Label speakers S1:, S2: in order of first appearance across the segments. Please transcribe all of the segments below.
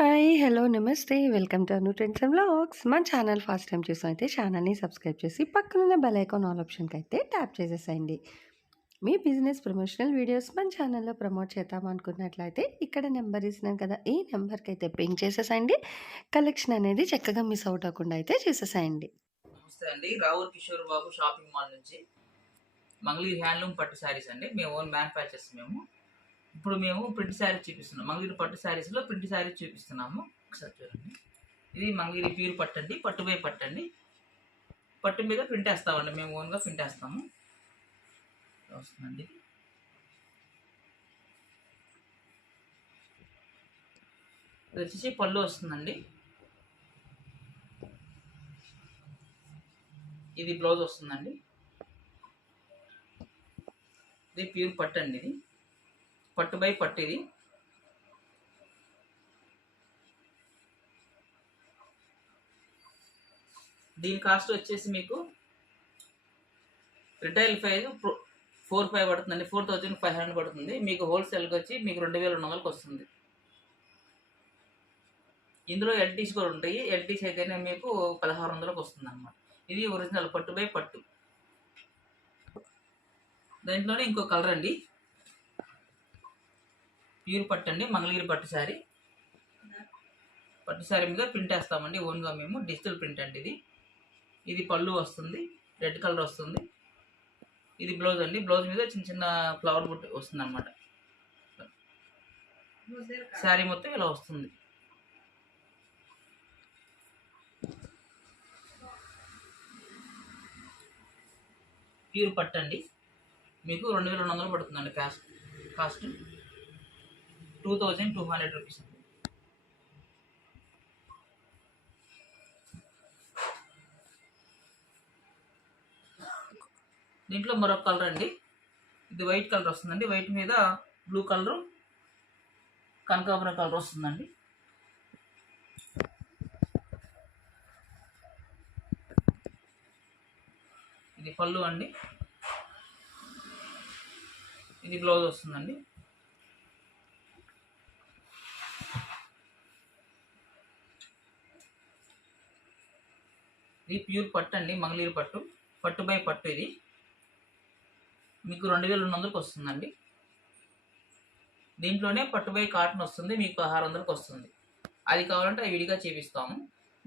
S1: Hi hello నమస్తే. Welcome to Anu trends and blogs మన channel first time చూసినైతే ఛానల్ని సబ్స్క్రైబ్ చేసి పక్కనున్న బెల్ ఐకాన్ ఆల్ ఆప్షన్కి అయితే ట్యాప్ చేసేసేయండి. మీ బిజినెస్ ప్రమోషనల్ వీడియోస్ మన ఛానల్లో ప్రమోట్ చేద్దాం అనుకున్నట్లయితే ఇక్కడ నెంబర్ ఇస్తున్నాం కదా ఈ నెంబర్కి అయితే పింక్ చేసేసేయండి. కలెక్షన్ అనేది చక్కగా మిస్ అవుట్ అవ్వకుండా అయితే చేసేసేయండి.
S2: నమస్తే అండి. కిషోర్ బాబు షాపింగ్ మాల్ నుంచి మంగళూరు హ్యాండ్లూమ్ పట్టు శారీస్ అండి. మేము ఓన్ మ్యానుఫ్యాక్చర్స్ మేము. ఇప్పుడు మేము ప్రింట్ శారీ చూపిస్తున్నాం. మంగళగిరి పట్టు శారీస్లో ప్రింట్ శారీ చూపిస్తున్నాము. ఒకసారి చూడండి. ఇది మంగళగిరి ప్యూర్ పట్టండి పట్టుపై పట్టు పట్టు మీద ప్రింట్ వేస్తామండి. మేము ఓన్గా ప్రింట్ వేస్తాము. వస్తుందండి. ఇది వచ్చేసి పళ్ళు వస్తుందండి. ఇది బ్లౌజ్ వస్తుందండి. ఇది ప్యూర్ పట్టండి ఇది. పట్టు బై పట్టు ఇది. దీని కాస్ట్ వచ్చేసి మీకు రిటైల్ ప్రైజ్ ఫోర్ ఫైవ్ పడుతుందండి. ఫోర్ థౌజండ్ ఫైవ్ హండ్రెడ్ పడుతుంది. మీకు హోల్సేల్కి వచ్చి మీకు రెండు వేల రెండు వందలకు వస్తుంది. ఇందులో ఎల్టీస్ కూడా ఉంటాయి. ఎల్టీస్ అయితేనే మీకు పదహారు వందలకు వస్తుంది అనమాట ఇది ఒరిజినల్ పట్టు బై పట్టు. దాంట్లోనే ఇంకో కలర్ అండి. ప్యూర్ పట్టు అండి మంగళగిరి పట్టు శారీ. పట్టు శారీ మీద ప్రింట్ వేస్తామండి ఓన్గా మేము డిజిటల్ ప్రింట్ అండి ఇది. ఇది పళ్ళు వస్తుంది రెడ్ కలర్ వస్తుంది. ఇది బ్లౌజ్ అండి బ్లౌజ్ మీద చిన్న చిన్న ఫ్లవర్ బుట్ వస్తుంది అనమాట శారీ మొత్తం ఇలా వస్తుంది. ప్యూర్ పట్టు అండి. మీకు రెండు వేల రెండు వందలు పడుతుందండి cost cost. Two thousand two hundred rupees దీంట్లో మరొక కలర్ అండి. ఇది వైట్ కలర్ వస్తుందండి. వైట్ మీద బ్లూ కలరు కనకాంబరం కలర్ వస్తుందండి. ఇది పళ్ళు అండి. ఇది బ్లౌజ్ వస్తుందండి. ఇది ప్యూర్ పట్టు అండి మంగళీరు పట్టు. పట్టు బై పట్టు ఇది. మీకు రెండు వేల రెండు వందలకు వస్తుందండి. దీంట్లోనే పట్టు బై కాటన్ వస్తుంది మీకు పదహారు వందలకు వస్తుంది. అది కావాలంటే అది విడిగా చేపిస్తాము.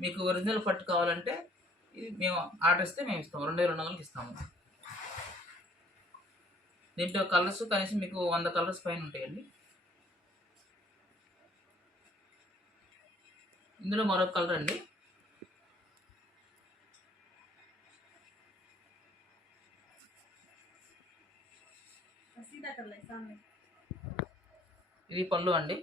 S2: మీకు ఒరిజినల్ పట్టు కావాలంటే ఇది మేము ఆర్డర్ ఇస్తే మేము ఇస్తాము రెండు వేల రెండు వందలకి ఇస్తాము. దీంట్లో కలర్స్ కనీసం మీకు వంద కలర్స్ పైన ఉంటాయండి. ఇందులో మరొక కలర్ అండి. ఇది పళ్ళు అండి.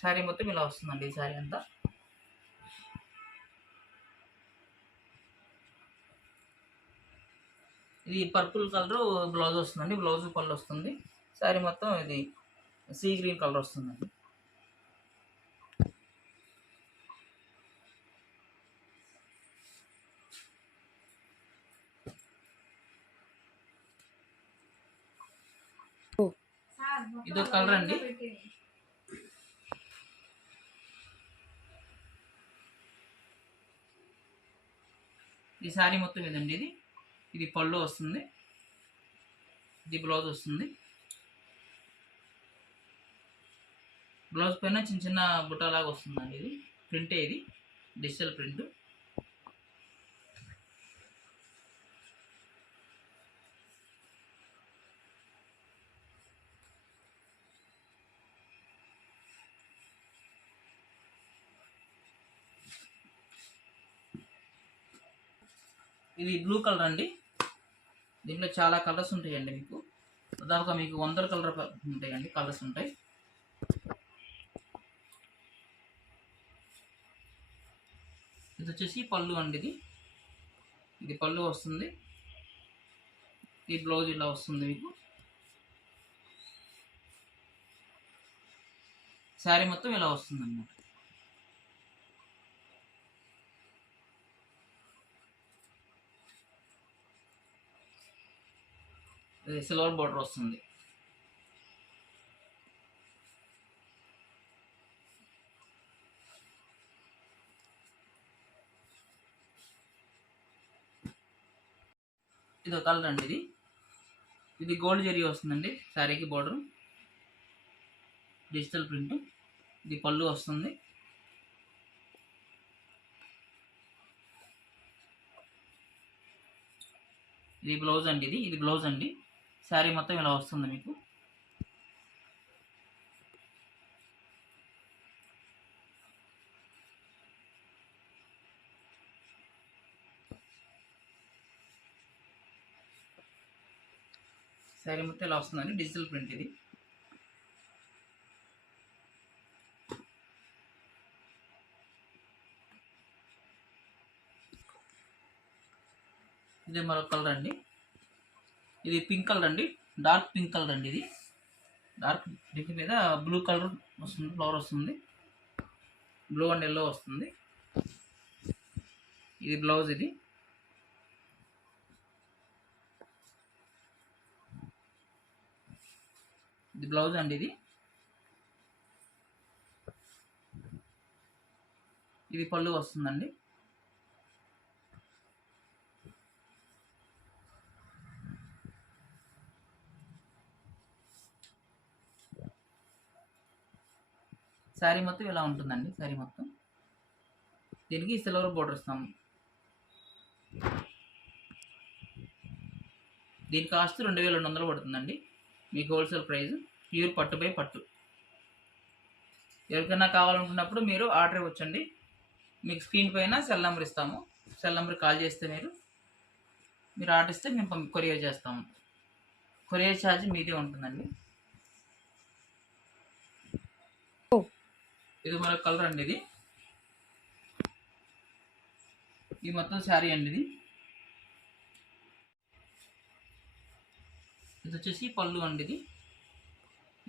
S2: శారీ మొత్తం ఇలా వస్తుందండి ఈ శారీ అంతా. ఇది పర్పుల్ కలర్ బ్లౌజ్ వస్తుందండి బ్లౌజ్ పళ్ళు వస్తుంది. శారీ మొత్తం ఇది సీ గ్రీన్ కలర్ వస్తుందండి. ఇది ఒక కలర్ అండి. ఈ శారీ మొత్తం ఇదండి ఇది. ఇది పళ్ళు వస్తుంది. ఇది బ్లౌజ్ వస్తుంది. బ్లౌజ్ పైన చిన్న చిన్న బుట్టలాగా వస్తుందండి ఇది. ప్రింటే ఇది. Digital print. ఇది బ్లూ కలర్ అండి. దీంట్లో చాలా కలర్స్ ఉంటాయండి మీకు. దాదాపుగా మీకు వందల కలర్ ఉంటాయండి కలర్స్ ఉంటాయి. ఇది వచ్చేసి పళ్ళు అండి ఇది. ఇది పళ్ళు వస్తుంది. ఈ బ్లౌజ్ ఇలా వస్తుంది మీకు. శారీ మొత్తం ఇలా వస్తుంది అన్నమాట ఇది సిల్వర్ బోర్డర్ వస్తుంది. ఇది కలర్ అండి ఇది. ఇది గోల్డ్ జరిగి వస్తుందండి శారీకి బోర్డర్. Digital print. ఇది పళ్ళు వస్తుంది. ఇది బ్లౌజ్ అండి ఇది. ఇది బ్లౌజ్ అండి. శారీ మొత్తం ఇలా వస్తుంది మీకు. శారీ మొత్తం ఇలా వస్తుందండి డిజిటల్ ప్రింట్ ఇది. ఇది మరొక కలర్ అండి. ఇది పింక్ కలర్ అండి. డార్క్ పింక్ కలర్ అండి ఇది. డార్క్ దీని మీద బ్లూ కలర్ వస్తుంది ఫ్లవర్ వస్తుంది. బ్లూ అండ్ ఎల్లో వస్తుంది. ఇది బ్లౌజ్ ఇది. ఇది బ్లౌజ్ అండి ఇది. ఇది పళ్ళు వస్తుందండి. శారీ మొత్తం ఇలా ఉంటుందండి శారీ మొత్తం. దీనికి సిల్వర్ బోర్డర్ ఇస్తాము దీని కాస్ట్ రెండు వేల రెండు వందలు పడుతుందండి. మీకు హోల్సేల్ ప్రైస్ ప్యూర్ పట్టు బై పట్టు. ఎవరికైనా కావాలనుకున్నప్పుడు మీరు ఆర్డర్ ఇవ్వచ్చండి. మీకు స్క్రీన్ పైన సెల్ నెంబర్ ఇస్తాము. సెల్ నెంబర్ కాల్ చేస్తే మీరు మీరు ఆర్డర్ ఇస్తే మేము కొరియర్ చేస్తాము. కొరియర్ ఛార్జ్ మీదే ఉంటుందండి. ఇది మరొక కలర్ అండి ఇది. ఇది మొత్తం శారీ అండి ఇది. ఇది వచ్చేసి పళ్ళు అండి ఇది.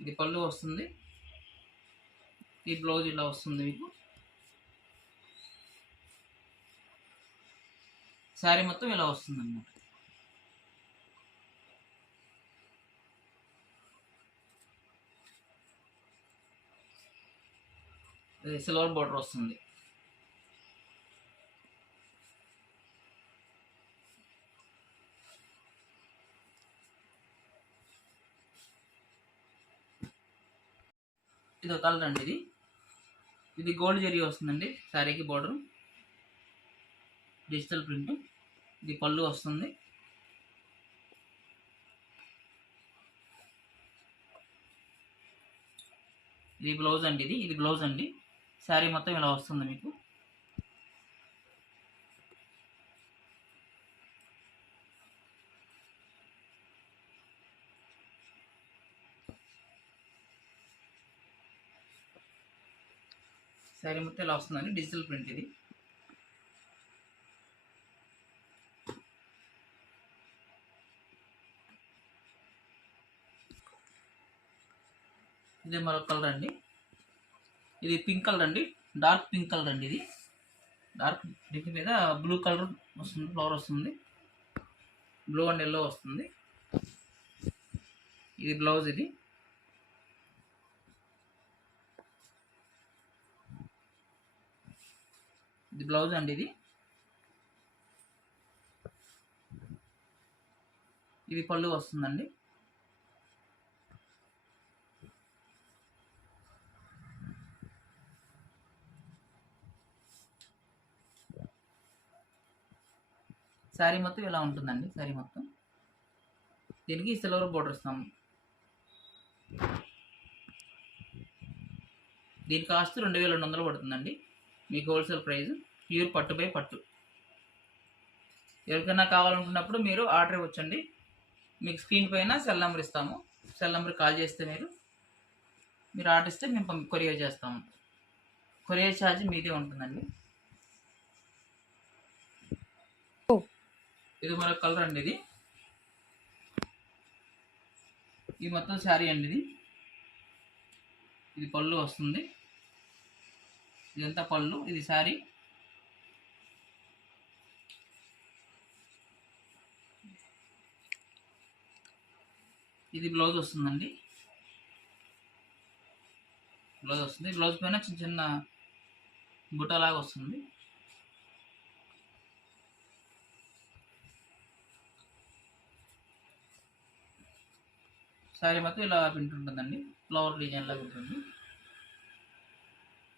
S2: ఇది పళ్ళు వస్తుంది. ఈ బ్లౌజ్ ఇలా వస్తుంది మీకు. శారీ మొత్తం ఇలా వస్తుంది అన్నమాట ఇది సిల్వర్ బోర్డర్ వస్తుంది. ఇది ఒక కలర్ అండి ఇది. ఇది గోల్డ్ జరీ వస్తుందండి శారీకి బోర్డర్. Digital print. ఇది పళ్ళు వస్తుంది. ఇది బ్లౌజ్ అండి ఇది ఇది బ్లౌజ్ అండి. శారీ మొత్తం ఇలా వస్తుంది మీకు. శారీ మొత్తం ఇలా వస్తుందండి డిజిటల్ ప్రింట్ ఇది. ఇది మరొక కలర్ అండి. ఇది పింక్ కలర్ అండి. డార్క్ పింక్ కలర్ అండి ఇది. డార్క్ దీని మీద బ్లూ కలర్ వస్తుంది ఫ్లవర్ వస్తుంది. బ్లూ అండ్ ఎల్లో వస్తుంది. ఇది బ్లౌజ్ ఇది. ఇది బ్లౌజ్ అండి ఇది. ఇది పళ్ళు వస్తుందండి. శారీ మొత్తం ఇలా ఉంటుందండి శారీ మొత్తం. దీనికి సిల్వర్ బోర్డర్ ఇస్తాము దీని కాస్ట్ రెండు వేల రెండు వందలు పడుతుందండి. మీకు హోల్సేల్ ప్రైస్ ప్యూర్ పట్టు బై పట్టు. ఎవరికైనా కావాలనుకున్నప్పుడు మీరు ఆర్డర్ ఇవ్వచ్చండి. మీకు స్క్రీన్ పైన సెల్ నెంబర్ ఇస్తాము. సెల్ నెంబర్ కాల్ చేస్తే మీరు మీరు ఆర్డర్ ఇస్తే మేము కొరియర్ చేస్తాము. కొరియర్ ఛార్జ్ మీదే ఉంటుందండి. ఇది మరొక కలర్ అండి ఇది. ఇది మొత్తం శారీ అండి ఇది. ఇది పళ్ళు వస్తుంది. ఇదంతా పళ్ళు ఇది శారీ. ఇది బ్లౌజ్ వస్తుందండి. బ్లౌజ్ వస్తుంది. బ్లౌజ్ పైన చిన్న చిన్న బుట్టలాగా వస్తుంది. శారీ మొత్తం ఇలా ప్రింట్ ఉంటుందండి. ఫ్లవర్ డిజైన్ లాగా ఉంటుంది.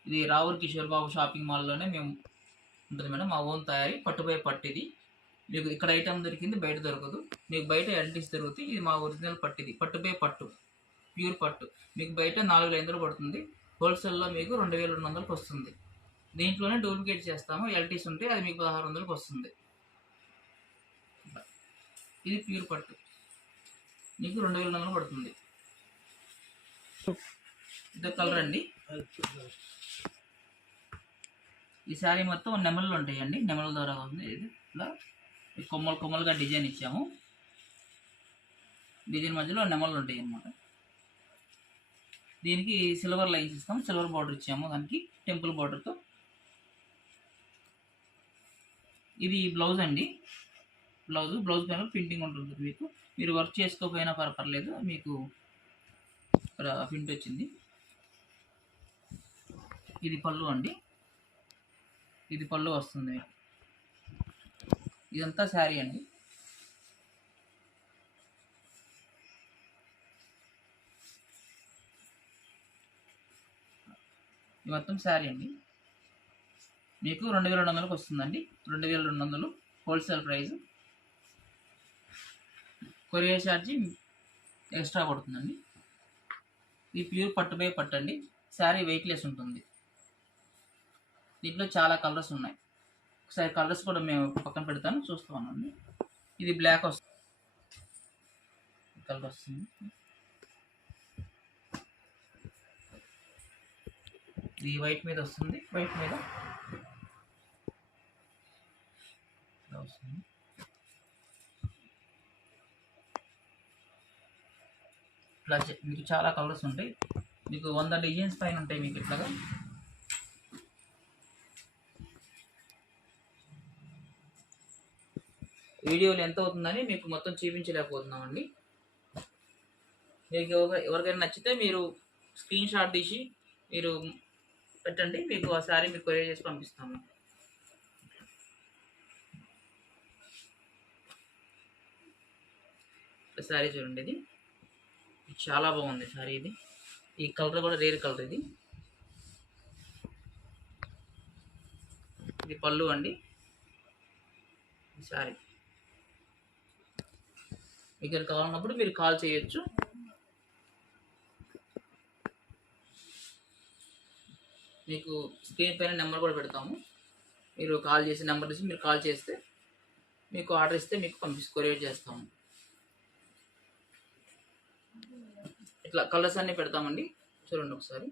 S2: ఇది రావుల్ కిషోర్ బాబు షాపింగ్ మాల్లోనే మేము ఉంటుంది మేడం. మా ఓన్ తయారీ పట్టుపై పట్టిది. మీకు ఇక్కడ ఐటమ్ దొరికింది బయట దొరకదు. మీకు బయట ఎల్టీస్ దొరుకుతాయి ఇది మా ఒరిజినల్ పట్టిది. పట్టుపై పట్టు ప్యూర్ పట్టు. మీకు బయట నాలుగు వేల పడుతుంది. హోల్సేల్లో మీకు రెండు వేల రెండు వందలకు వస్తుంది. దీంట్లోనే డూప్లికేట్ చేస్తాము. ఎల్టీస్ ఉంటే అది మీకు పదహారు వందలకు వస్తుంది. ఇది ప్యూర్ పట్టు. మీకు రెండు వేల వందలు పడుతుంది. ఇదే కలర్ అండి. ఈ శారీ మొత్తం నెమలు ఉంటాయండి. నెమల ద్వారా ఉంది ఇది ఇలా కొమ్మలు కొమ్మలుగా డిజైన్ ఇచ్చాము. డిజైన్ మధ్యలో నెమలు ఉంటాయి అన్నమాట దీనికి సిల్వర్ లైన్స్ ఇస్తాము సిల్వర్ బార్డర్ ఇచ్చాము దానికి. టెంపుల్ బార్డర్తో ఇది బ్లౌజ్ అండి. బ్లౌజ్ బ్లౌజ్ పైన ప్రింటింగ్ ఉంటుంది మీకు. మీరు వర్క్ చేసుకోకపోయినా పర్వాలేదు మీకు ఇక్కడ ప్రింట్ వచ్చింది. ఇది పళ్ళు అండి. ఇది పళ్ళు వస్తుంది. ఇదంతా శారీ అండి. ఇది మొత్తం శారీ అండి. మీకు రెండు వేల రెండు వందలకు వస్తుందండి. రెండు వేల రెండు వందలు wholesale price courier charge extra పడుతుందండి. ఇది ప్యూర్ పట్టుపై పట్టు అండి. శారీ వెయిట్లెస్ ఉంటుంది. దీంట్లో చాలా కలర్స్ ఉన్నాయి. ఒకసారి కలర్స్ కూడా మేము పక్కన పెడతాను. చూస్తూ ఉన్నాండి ఇది బ్లాక్ వస్తుంది. కలర్ వస్తుంది. ఇది వైట్ మీద వస్తుంది. వైట్ మీద. వస్తుంది. ఇట్లా మీకు చాలా కలర్స్ ఉంటాయి. మీకు వంద డిజైన్స్ పైన ఉంటాయి మీకు ఇట్లాగా. వీడియోలు ఎంత అవుతుందని మీకు మొత్తం చూపించలేకపోతున్నామండి. మీకు ఎవరి- ఎవరికైనా నచ్చితే మీరు స్క్రీన్ షాట్ తీసి మీరు పెట్టండి మీకు ఆ శారీ మీకు కొరియర్ చేసి పంపిస్తాము. శారీ చూడండి ఇది. చాలా బాగుంది సారీ ఇది. ఈ కలర్ కూడా రేర్ కలర్ ఇది. ఇది పళ్ళు అండి. సారీ. మీకు కావాలన్నప్పుడు మీరు కాల్ చేయొచ్చు. మీకు స్క్రీన్ పైన నెంబర్ కూడా పెడతాము. మీరు కాల్ చేసే నెంబర్ ఇచ్చి మీరు కాల్ చేస్తే మీకు ఆర్డర్ ఇస్తే మీకు పంపిస్తే కొరియర్ చేస్తాము. ఇట్లా కలర్స్ అన్నీ పెడతామండి. చూడండి ఒకసారి.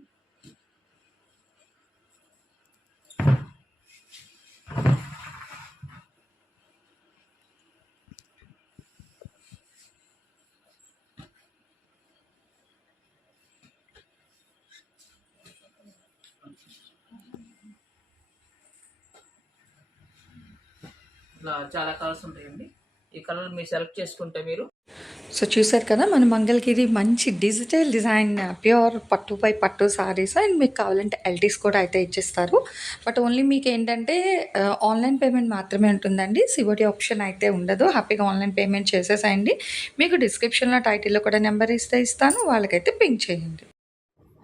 S2: ఇట్లా చాలా కలర్స్ ఉంటాయండి. ఈ కలర్ మీరు సెలెక్ట్ చేసుకుంటే మీరు
S1: సో చూసారు కదా మన మంగళగిరి మంచి డిజిటల్ డిజైన్ ప్యూర్ పట్టు పై పట్టు సారీస్ అండ్ మీకు కావాలంటే ఎల్టీస్ కూడా అయితే ఇచ్చేస్తారు. బట్ ఓన్లీ మీకు ఏంటంటే ఆన్లైన్ పేమెంట్ మాత్రమే ఉంటుందండి. సివోటి ఆప్షన్ అయితే ఉండదు. హ్యాపీగా ఆన్లైన్ పేమెంట్ చేసేసేయండి. మీకు డిస్క్రిప్షన్లో టైటిల్లో కూడా నెంబర్ ఇస్తే ఇస్తాను. వాళ్ళకైతే పింక్ చేయండి.